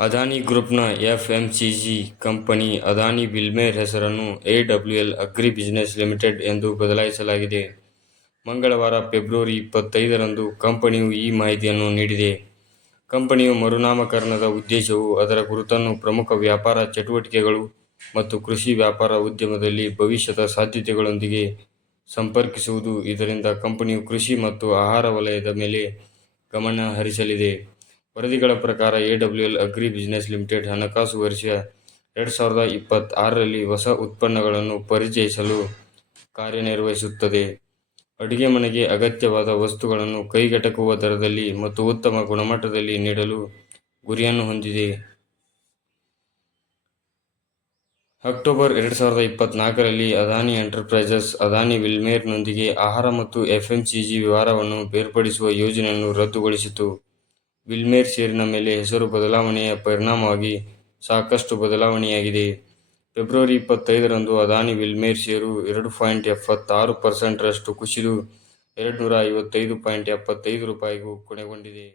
ಅದಾನಿ ಗ್ರೂಪ್ನ FMCG company Adani Wilmar ಹೆಸರನ್ನು A AWL agri business limited ಎಂದು ಬದಲಾಯಿಸಲಾಗಿದೆ. ಮಂಗಳವಾರ ಫೆಬ್ರವರಿ ಇಪ್ಪತ್ತೈದರಂದು ಕಂಪನಿಯು ಈ ಮಾಹಿತಿಯನ್ನು ನೀಡಿದೆ. ಕಂಪನಿಯು ಮರುನಾಮಕರಣದ ಉದ್ದೇಶವು ಅದರ ಗುರುತನ್ನು ಪ್ರಮುಖ ವ್ಯಾಪಾರ ಚಟುವಟಿಕೆಗಳು ಮತ್ತು ಕೃಷಿ ವ್ಯಾಪಾರ ಉದ್ಯಮದಲ್ಲಿ ಭವಿಷ್ಯದ ಸಾಧ್ಯತೆಗಳೊಂದಿಗೆ ಸಂಪರ್ಕಿಸುವುದು ಇದರಿಂದ ಕಂಪನಿಯು ಕೃಷಿ ಮತ್ತು ಆಹಾರ ವಲಯದ ಮೇಲೆ ಗಮನ ಹರಿಸಲಿದೆ. ವರದಿಗಳ ಪ್ರಕಾರ, ಎಡಬ್ಲ್ಯೂಎಲ್ ಅಗ್ರಿ ಬಿಸಿನೆಸ್ ಲಿಮಿಟೆಡ್ ಹಣಕಾಸು ವರ್ಷ ಎರಡು ಸಾವಿರದ ಇಪ್ಪತ್ತಾರರಲ್ಲಿ ಹೊಸ ಉತ್ಪನ್ನಗಳನ್ನು ಪರಿಚಯಿಸಲು ಕಾರ್ಯನಿರ್ವಹಿಸುತ್ತದೆ, ಅಡುಗೆ ಮನೆಗೆ ಅಗತ್ಯವಾದ ವಸ್ತುಗಳನ್ನು ಕೈಗೆಟಕುವ ದರದಲ್ಲಿ ಮತ್ತು ಉತ್ತಮ ಗುಣಮಟ್ಟದಲ್ಲಿ ನೀಡಲು ಗುರಿಯನ್ನು ಹೊಂದಿದೆ. ಅಕ್ಟೋಬರ್ ಎರಡು ಸಾವಿರದ ಇಪ್ಪತ್ನಾಲ್ಕರಲ್ಲಿ ಅದಾನಿ ಎಂಟರ್ಪ್ರೈಸಸ್ ಅದಾನಿ ವಿಲ್ಮೇರ್ನೊಂದಿಗೆ ಆಹಾರ ಮತ್ತು ಎಫ್ಎಂಸಿಜಿ ವ್ಯವಹಾರವನ್ನು ಬೇರ್ಪಡಿಸುವ ಯೋಜನೆಯನ್ನು ರದ್ದುಗೊಳಿಸಿತು. ವಿಲ್ಮೇರ್ ಷೇರಿನ ಮೇಲೆ ಹೆಸರು ಬದಲಾವಣೆಯ ಪರಿಣಾಮವಾಗಿ ಸಾಕಷ್ಟು ಬದಲಾವಣೆಯಾಗಿದೆ. ಫೆಬ್ರವರಿ ಇಪ್ಪತ್ತೈದರಂದು ಅದಾನಿ ವಿಲ್ಮೇರ್ ಷೇರು ಎರಡು ಪಾಯಿಂಟ್ ಎಪ್ಪತ್ತಾರು ಪರ್ಸೆಂಟ್ ರಷ್ಟು ಕುಸಿದು ಎರಡ್ನೂರ ಐವತ್ತೈದು ಪಾಯಿಂಟ್ ಎಪ್ಪತ್ತೈದು ರೂಪಾಯಿಗೂ ಕೊನೆಗೊಂಡಿದೆ.